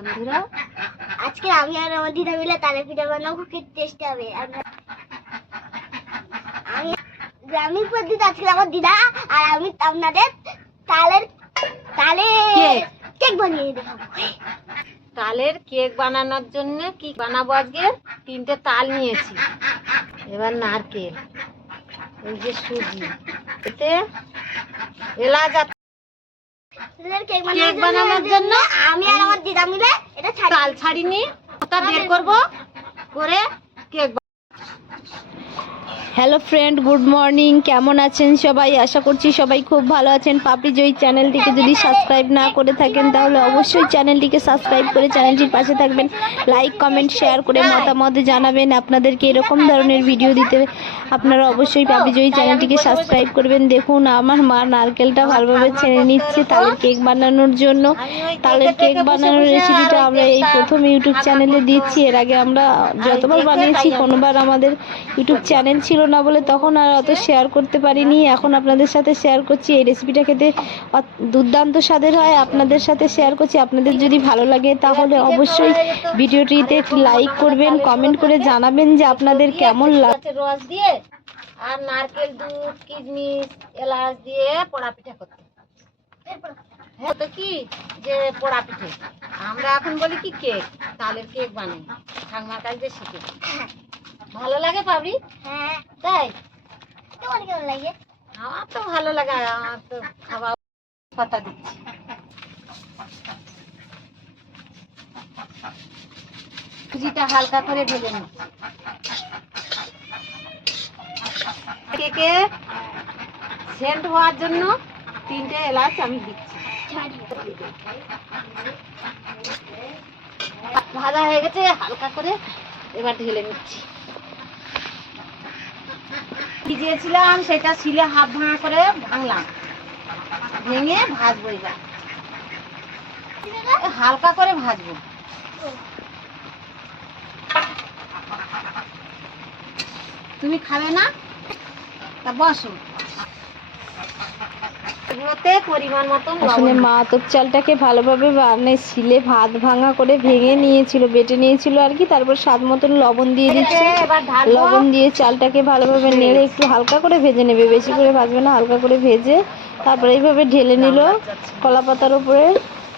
বন্ধুরা আজকে আমি আর আমার দিদা মিলে তালে পিঠা বানাবো টেস্ট হবে। আমি গ্রামীণ পদ্ধতি আজকে আমার দিদা আর আমি আপনাদের তালের তালে কেক। বানিয়ে দেখাবো তালের কেক বানানোর জন্য কি বানাবো আজকে? তিনটে তাল নিয়েছি। এবার নারকেল এই যে সুজি। এতে এলাচ তালের কেক বানানোর জন্য আমি আর আমার দিদা মিলে এটা ছাড়ি ছাড়িনি ওটা বের করব করে cake hello friend good morning কেমন আছেন সবাই? আশা করছি সবাই খুব ভালো আছেন। পাপড়ি জয়ী চ্যানেলটিকে যদি সাবস্ক্রাইব না করে থাকেন, তাহলে অবশ্যই চ্যানেলটিকে সাবস্ক্রাইব করে চ্যানেলটির পাশে থাকবেন। লাইক কমেন্ট শেয়ার করে মতামত জানাবেন। আপনাদেরকে এরকম ধরনের ভিডিও দিতে আপনারা অবশ্যই পাপড়ি জয়ী চ্যানেলটিকে সাবস্ক্রাইব করবেন। দেখুন, আমার মা নারকেলটা ভালোভাবে ছেড়ে নিচ্ছে, তালের কেক বানানোর জন্য। তালের কেক বানানোর রেসিপিটা আমরা এই প্রথম ইউটিউব চ্যানেলে দিচ্ছি। এর আগে আমরা যতবার বানিয়েছি, কোনোবার আমাদের ইউটিউব চ্যানেল ছিল না বলে তখন আর অত শেয়ার করতে পারিনি। এখন আপনাদের সাথে শেয়ার করছি। এই রেসিপিটা খেতে দুর্দান্ত স্বাদের হয়। আপনাদের সাথে শেয়ার করছি। আপনাদের যদি ভালো লাগে তাহলে অবশ্যই ভিডিওটিতে একটি লাইক করবেন কমেন্ট করে জানাবেন যে আপনাদের কেমন লাগে গাছের রস দিয়ে আর নারকেল দুধ কিশমিশ এলাচ দিয়ে পোড়া পিঠা করতে। হ্যাঁ তো কি যে পোড়া পিঠে। আমরা এখন বলি কি কেক তালের কেক বানাই। ঠাকুমার কাছে দিয়ে শিখে ভালো লাগে পাবি? হ্যাঁ। তাই? তোমার কেমন লাগে? আমার তো ভালো লাগে আমার তো খাওয়া কথা দিচ্ছি। সুজিটা হালকা করে ঢেলে নি কেকে সেন্ট হওয়ার জন্য তিনটে এলাচ আমি দিচ্ছি। ভাজা হয়ে গেছে হালকা করে এবার ঢেলে নিচ্ছি। ভিজিয়েছিলাম, সেটা শিলে হাফ ভাঙা করে ভাঙলাম। ভেঙে ভাজবো এবার। হালকা করে ভাজবো। তুমি খাবে না? তা বসো। এগুলোতে পরিমাণ মতন আসলে মা আতপ চালটাকে ভালোভাবে মানে শিলে ভাত ভাঙা করে ভেঙে নিয়েছিল বেটে নিয়েছিল আর কি তারপর স্বাদ মতন লবণ দিয়ে দিচ্ছে। লবণ দিয়ে চালটাকে ভালোভাবে নেড়ে একটু হালকা করে ভেজে নেবে বেশি করে ভাজবে না হালকা করে ভেজে তারপরে এইভাবে ঢেলে নিল। কলা পাতার উপরে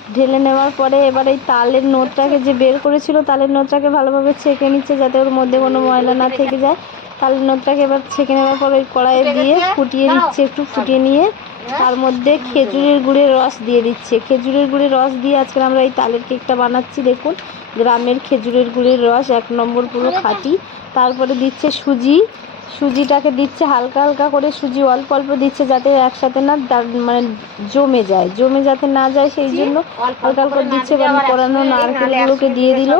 ঢেলে নেওয়ার পরে এবার এই তালের নোটটাকে যে বের করেছিল তালের নোটটাকে ভালোভাবে ছেঁকে নিচ্ছে যাতে ওর মধ্যে কোনো ময়লা না থেকে যায়। তালের নোটটাকে এবার ছেঁকে নেওয়ার পর ওই কড়াইয়ে দিয়ে ফুটিয়ে দিচ্ছে একটু ফুটিয়ে নিয়ে। তার মধ্যে খেজুরের গুড়ের রস দিয়ে দিচ্ছে। খেজুরের গুড়ের রস দিয়ে আজকে আমরা এই তালের কেকটা বানাচ্ছি। দেখুন গ্রামের খেজুরের গুড়ের রস এক নম্বর পুরো খাঁটি। তারপরে দিচ্ছে সুজি। সুজিটাকে দিচ্ছে হালকা হালকা করে সুজি অল্প অল্প দিচ্ছে যাতে একসাথে না মানে জমে যায়। জমে যাতে না যায় সেই জন্য হালকা হালকা দিচ্ছে কারণ করানো নারকেলগুলোকে দিয়ে দিল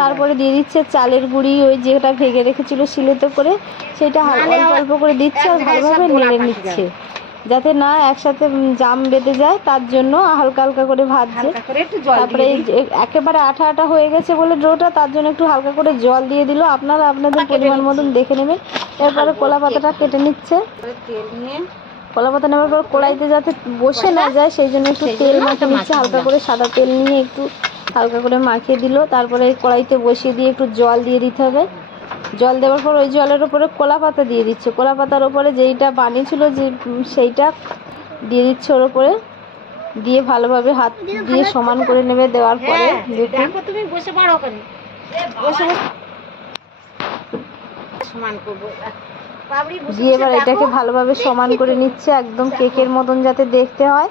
তারপরে দিয়ে দিচ্ছে চালের গুঁড়ি ওই যেটা ভেঙে রেখেছিল শিলেতে করে সেটা হালকা অল্প অল্প করে দিচ্ছে আর ভালোভাবে নেড়ে নিচ্ছে। যাতে না একসাথে জাম বেঁধে যায় তার জন্য হালকা হালকা করে ভাজছে। তারপরে একেবারে আঠা আঠা হয়ে গেছে বলে ডোটা তার জন্য একটু হালকা করে জল দিয়ে দিল। আপনারা আপনাদের পরিমাণ মতন দেখে নেবেন। এরপরে কলা পাতাটা কেটে নিচ্ছে। তেল নিয়ে কলা পাতা নেওয়ার পর কড়াইতে যাতে বসে না যায় সেই জন্য একটু তেল মাখিয়ে নিচ্ছে হালকা করে সাদা তেল নিয়ে একটু হালকা করে মাখিয়ে দিল। তারপরে কড়াইতে বসিয়ে দিয়ে একটু জল দিয়ে দিতে হবে। জল দেওয়ার পর ওই জলের উপরে কলা পাতা দিয়ে দিচ্ছে। কলা পাতার উপরে যেইটা বানিয়েছিল যে সেইটা দিয়ে দিচ্ছে ওর উপরে। দিয়ে ভালোভাবে হাত দিয়ে সমান করে নেবে দেওয়ার পরে। হ্যাঁ, দেখুন তুমি বসে পারো ওখানে। বসে সমান করব। দিয়ে এবার এটাকে ভালোভাবে সমান করে নিচ্ছে একদম কেকের মতন যাতে দেখতে হয়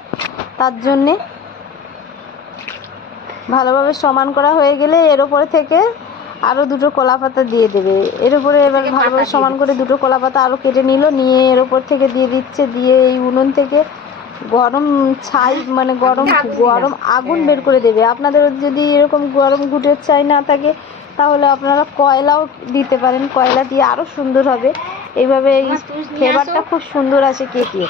তার জন্যে। ভালোভাবে সমান করা হয়ে গেলে এর উপরে থেকে আরও দুটো কলা পাতা দিয়ে দেবে। এর উপরে এবার ভালোভাবে সমান করে দুটো কলা পাতা আরও কেটে নিল নিয়ে এর উপর থেকে দিয়ে দিচ্ছে দিয়ে এই উনুন থেকে গরম ছাই মানে গরম গরম আগুন বের করে দেবে। আপনাদের যদি এরকম গরম ঘুটের ছাই না থাকে তাহলে আপনারা কয়লাও দিতে পারেন। কয়লা দিয়ে আরও সুন্দর হবে। এইভাবে ফ্লেভারটা খুব সুন্দর আসে কেকে।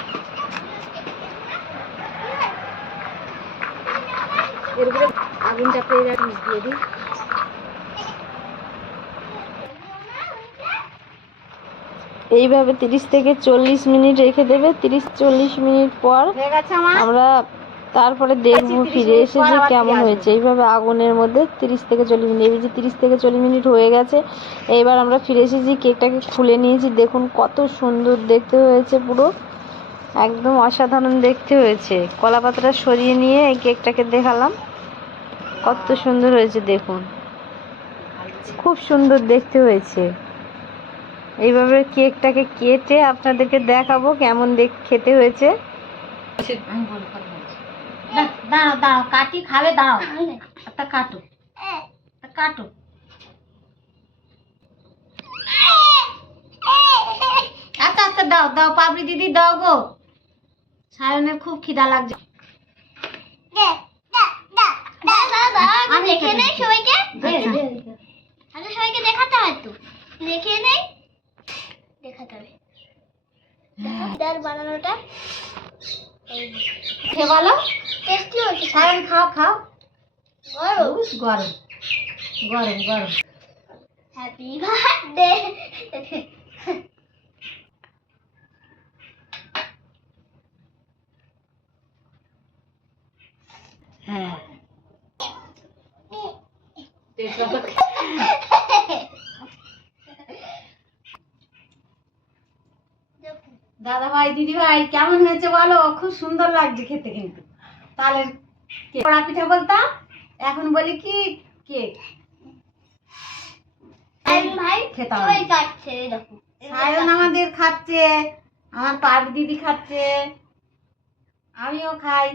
আগুনটা পেয়ে যাবে দিয়ে দিই। এইভাবে তিরিশ থেকে চল্লিশ মিনিট রেখে দেবে। তিরিশ চল্লিশ মিনিট পর আমার। তারপরে দেখব ফিরে এসে যে কেমন হয়েছে। এইভাবে আগুনের মধ্যে তিরিশ থেকে চল্লিশ মিনিট এই যে তিরিশ থেকে চল্লিশ মিনিট হয়ে গেছে। এইবার আমরা ফিরে এসেছি কেকটাকে খুলে নিয়েছি দেখুন কত সুন্দর দেখতে হয়েছে পুরো। একদম অসাধারণ দেখতে হয়েছে। কলা পাতাটা সরিয়ে নিয়ে এই কেকটাকে দেখালাম। কত সুন্দর হয়েছে দেখুন। খুব সুন্দর দেখতে হয়েছে। এইভাবে কেকটাকে কেটে আপনাদেরকে দেখাবো কেমন দেখ খেতে হয়েছে। আমি বল কথা বলছি। দা- দাঁড়াও দাঁড়াও কাটি খাবে দাঁড়াও। একটা কাটো। কাটো। আচ্ছা আচ্ছা দাও দাও পাবলি দিদি দাও গো। সায়নের খুব খিদা লাগছে। আমি দেখে নেই সবাইকে আচ্ছা। আগে সবাইকে দেখাতে হয় তো। দেখে নেই? ডাল বানানোটা। খেয়ে বলো। টেস্টি হচ্ছে সায়ন খাও খাও। গরম। গরম। গরম গরম। হ্যাপি বার্থডে হ্যাঁ। দাদা ভাই দিদি ভাই কেমন হয়েছে বলো? খুব সুন্দর লাগছে খেতে কিন্তু। তাহলে কড়া পিঠা বলতাম? এখন বলি কি? কেক ভাই খেতাম সায়ন আমাদের খাচ্ছে আমার পাক দিদি খাচ্ছে আমিও খাই।